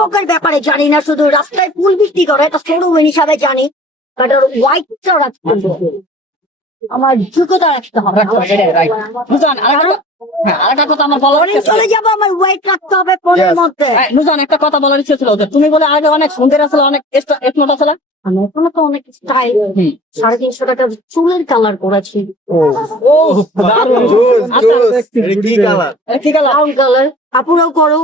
সম্পর্কের ব্যাপারে জানি না, শুধু রাস্তায় ফুল বিক্রি করে এটা শোরুম হিসাবে জানি, বাট ওর হোয়াইটটা রাখতে হবে, আমার যোগ্যতা রাখতে হবে। নুজান আরেকটা কথা আমার বলার পরে ইচ্ছা ছিল। চলে যাবো, আমার ওয়েট রাখতে হবে ফোনের মধ্যে। নুজান একটা কথা বলার ইচ্ছে ছিল যে তুমি বলে আগে অনেক সুন্দর আসলে অনেক স্মার্ট আসলে। আমি এখনো তো অনেক স্টাইল, 350 টাকা চুলের কালার করেছি, ও দারুণ। আচ্ছা, কি কালার? এটা কি কালার? Brown colour. আপুরাও করো,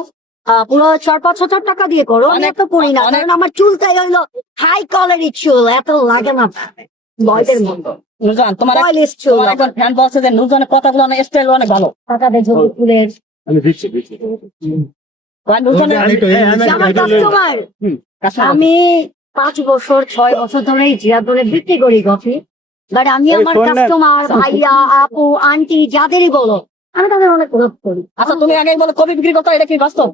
পুরো 4-5 হাজার টাকা দিয়ে করো, আমি এত করি না, কারণ আমার চুলটাই হইলো হাই কোয়ালিটি চুল, এত লাগে না বয়দের মতো। নুজান তোমার Oil চুল তোমার একজন ফ্যান বলছে যে নুজানের কথাগুলো অনেক স্টাইল অনেক ভালো। টাকা দিয়ে ঝুল ফুলের। আমি দিচ্ছি নুজানের আমার কাস্টমার, কাস্টমার আমি 5 বছর 6 বছর ধরে জিয়াদপুরে বিক্রি করি কফি, বাট আমি আমার কাস্টমার ভাইয়া আপু আন্টি যাদেরই বলো আমি তাদের অনেক লাভ করি। আচ্ছা তুমি আগে বলো কফি বিক্রি করতে, এটা কি বাস্তব?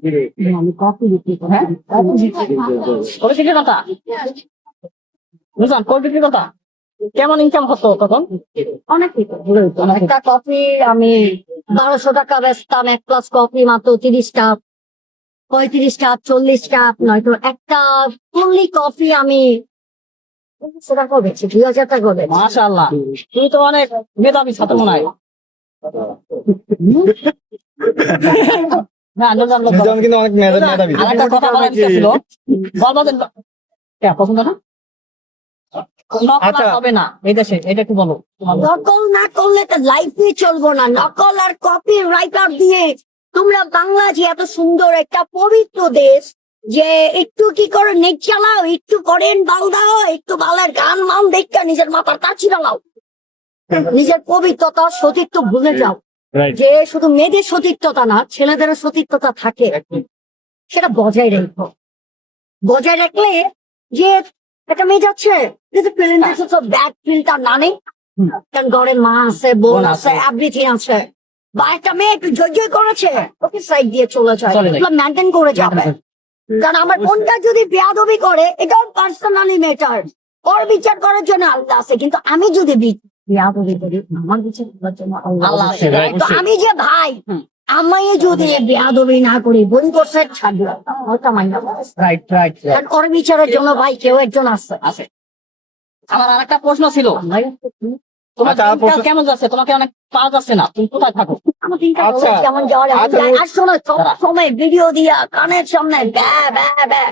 আমি কফি বিক্রি করি, হ্যাঁ কফি বিক্রি করতা? নুজান কফি বিক্রি করতা? কেমন ইনকাম হতো তখন? অনেক কিছু। একটা কফি আমি 1200 টাকা বেচতাম, 1 গ্লাস কফি মাত্র 30 কাপ, 35 কাপ, 40 কাপ, নয়তো একটা ফুললি কফি আমি 100 টাকা বেচি, 2000 টাকা বেচি। মাশাআল্লাহ, তুমি তো অনেক মেধাবী ছাত্র মনে হয়। না নুজান লোক ভালো। কিন্তু অনেক মেধাবী। আরেকটা কথা বলার ইচ্ছা ছিল, বলবো যে পছন্দ না নকল আচ্ছা। হবে না এই দেশে, এটা একটু বলো। নকল না করলে তো লাইফই চলবো না। নকল আর কপি রাইটার দিয়ে তোমরা বাংলা যে এত সুন্দর একটা পবিত্র দেশ, যে একটু কি করে নেট চালাও, একটু করেন বাল দাও, একটু বালের গান মান দেখতে নিজের মাথার তা ছিড়াও, নিজের পবিত্রতা সতীত্ব ভুলে যাও। যে শুধু মেয়েদের সতীত্বতা না, ছেলেদেরও সতীত্বতা থাকে, সেটা বজায় রেখো। বজায় রাখলে যে একটা মেয়ে যাচ্ছে কিন্তু ব্যাড ফিলটা না নেই, কারণ ঘরে মা আছে, বোন আছে, এভরিথিং আছে, বা একটা মেয়ে একটু জয় করেছে, ওকে সাইড দিয়ে চলে যায়, চলে যায়। মেনটেন করে যাবে। কারণ আমার বোনটা যদি বেয়াদবি করে, এটাও পার্সোনালি ম্যাটার, ওর বিচার করার জন্য আল্লাহ আছে, কিন্তু আমি যদি বেয়াদবি করি, আমার বিচার করার জন্য আল্লাহ আল্লাহ আছে। আছে, right. তো আমি যে ভাই, আমি যদি বেয়াদবি না করি, বোন করছে ছাড়বো, ওটা মাইনা রাইট রাইট কারণ ওর বিচারের জন্য ভাই কেউ একজন আছে। আছে। আমার আরেকটা প্রশ্ন ছিল, তোমার আচ্ছা, দিনকাল কেমন যাচ্ছে? তোমাকে অনেক পাওয়া যাচ্ছে না, তুমি কোথায় থাকো? আমার দিনটা আচ্ছা। যেমন যাওয়া যায় আচ্ছা, আর শোনো, সব সময় ভিডিও দিয়া কানের সামনে ব্যা ব্যা ব্যা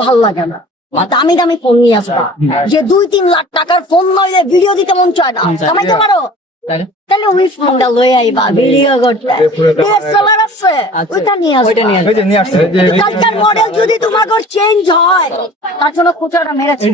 ভাল লাগে না। বা দামি দামি ফোন নিয়ে আসবা, যে 2-3 লাখ টাকার ফোন নইলে ভিডিও দিতে মন চায় না, কামাইতে পারো তাই? তাহলে ওই ফোনটা লয়ে আইবা ভিডিও করতে। ডিএসএলআর আছে, ওইটা নিয়ে ওইটা নিয়ে আসবা। ওই যে নিয়ে আসছে। কালকার মডেল যদি তোমার চেঞ্জ হয়, তার জন্য খোঁচাটা মেরেছে।